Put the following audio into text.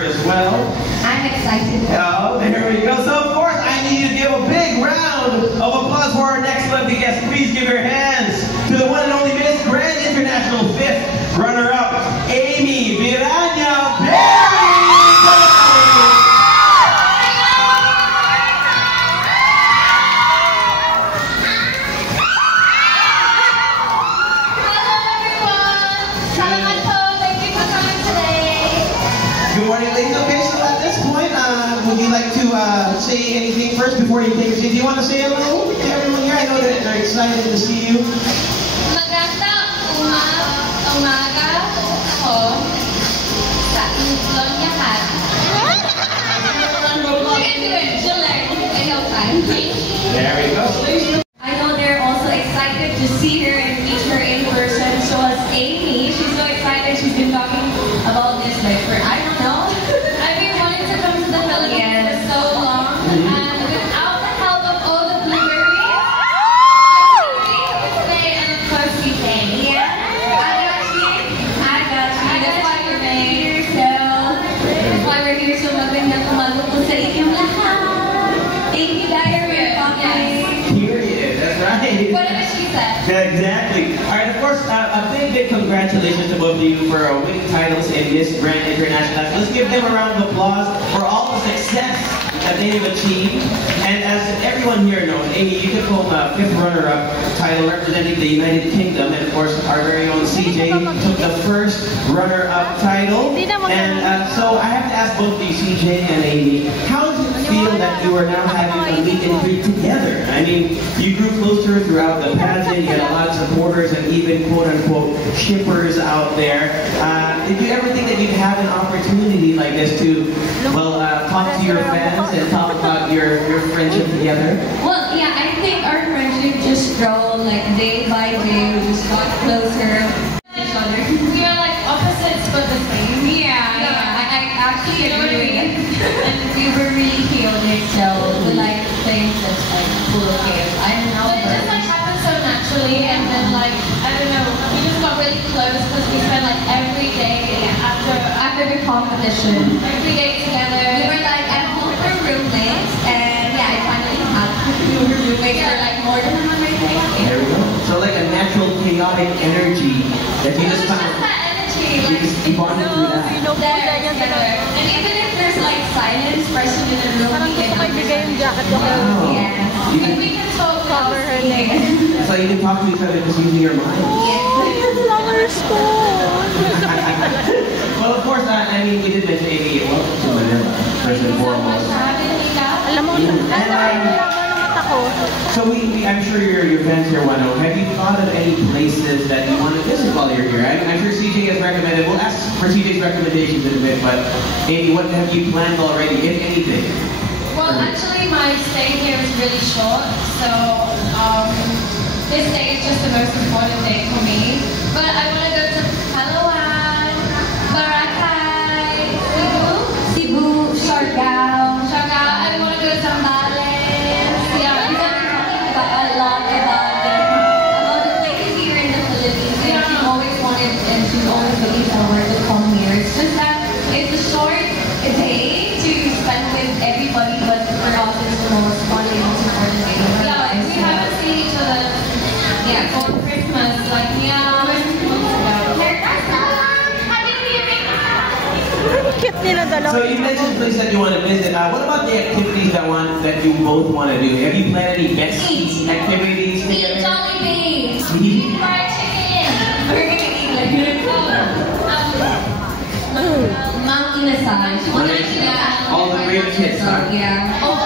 her as well. I'm excited. Oh, there we go. So of course, I need you to give a big round of applause for our next celebrity guest. Please give your hands to the one and only Miss Grand International 5th runner-up, Amy Virania Berry. Good morning, ladies. Okay, so at this point, would you like to say anything first before you take a seat? Do you want to say hello to everyone here? I know that they're excited to see you. Magandang umaga po sa inyong lahat. You can do it. You'll learn. I know time. There we go. I know they're also excited to see her and meet her in person. So as Amy, she's so excited. She's been talking about this like for I don't know. I've been wanting to come to the Philippines for so long, and without the help of all the blueberries, I'm here today, and of course you can. Yeah, I got you. That's why we're here. That's why we're here. So magandang umaga po sa inyong lahat. Amy Diary Podcast. Period. That's right. Whatever she said. Exactly. All right, of course, a big congratulations to both of you for winning titles in Miss Grand International. Let's give them a round of applause for all the success that they have achieved. And as everyone here knows, Amy, you took home a 5th runner-up title representing the United Kingdom. And of course, our very own CJ took the 1st runner-up title. And so I have to ask both of you, CJ and Amy, how does it feel that you are now having a meet and greet together? I mean, you grew closer throughout the pageant, you had a lot of supporters and even quote-unquote shippers out there. Did you ever think that you'd have an opportunity like this to, well, talk to your fans and talk about your friendship together? Well, yeah, I think our friendship just grown like day by day. We just got closer to each other. We are like opposites but the same. Yeah. I actually agree. And we were really chaotic, so we like things that's like full of chaos. I don't know. But it just like happened so naturally, and then like I don't know, we just got really close because we spent like every day after the competition, every day together. We were like at home for roommates, and yeah, I finally had roommates for like more than 100 days. There we go. So like a natural chaotic energy that you just kind of you bonded through that. And even if there's like silence person in the room, we can yung jacket ko. yes. And we can talk Cover her leg. So you can talk to each other just using your mind. Flowers ko. Well, of course, I mean, we did mention Amy. Welcome to Manila, first and foremost. Alam mo, mata ko. So I'm sure your fans here want to know, have you thought of any places that you want to visit while you're here? I'm sure CJ has recommended, we'll ask for CJ's recommendations in a bit, but Amy, what have you planned already, if anything? Well, actually, my stay here is really short, so this day is just the most important day for me. But I want to go to Palawan, Boracay, Cebu, Siargao. I want to go to Zambales. Yeah, we've been talking about a lot about the places here in the Philippines. And she always wanted, and she's always looking forward to come here. It's just that it's a short day to spend with everybody, but for us it's the most fun and most important day. Yeah, we haven't seen each other for Christmas, like Cute nila dalawa. So you mentioned places that you want to visit. What about the activities that you both want to do? Have you planned any best activities together? Eat Jollibee! Eat fried chicken! We're gonna eat like Mount Inasal. All the great kids, huh? Yeah. Oh,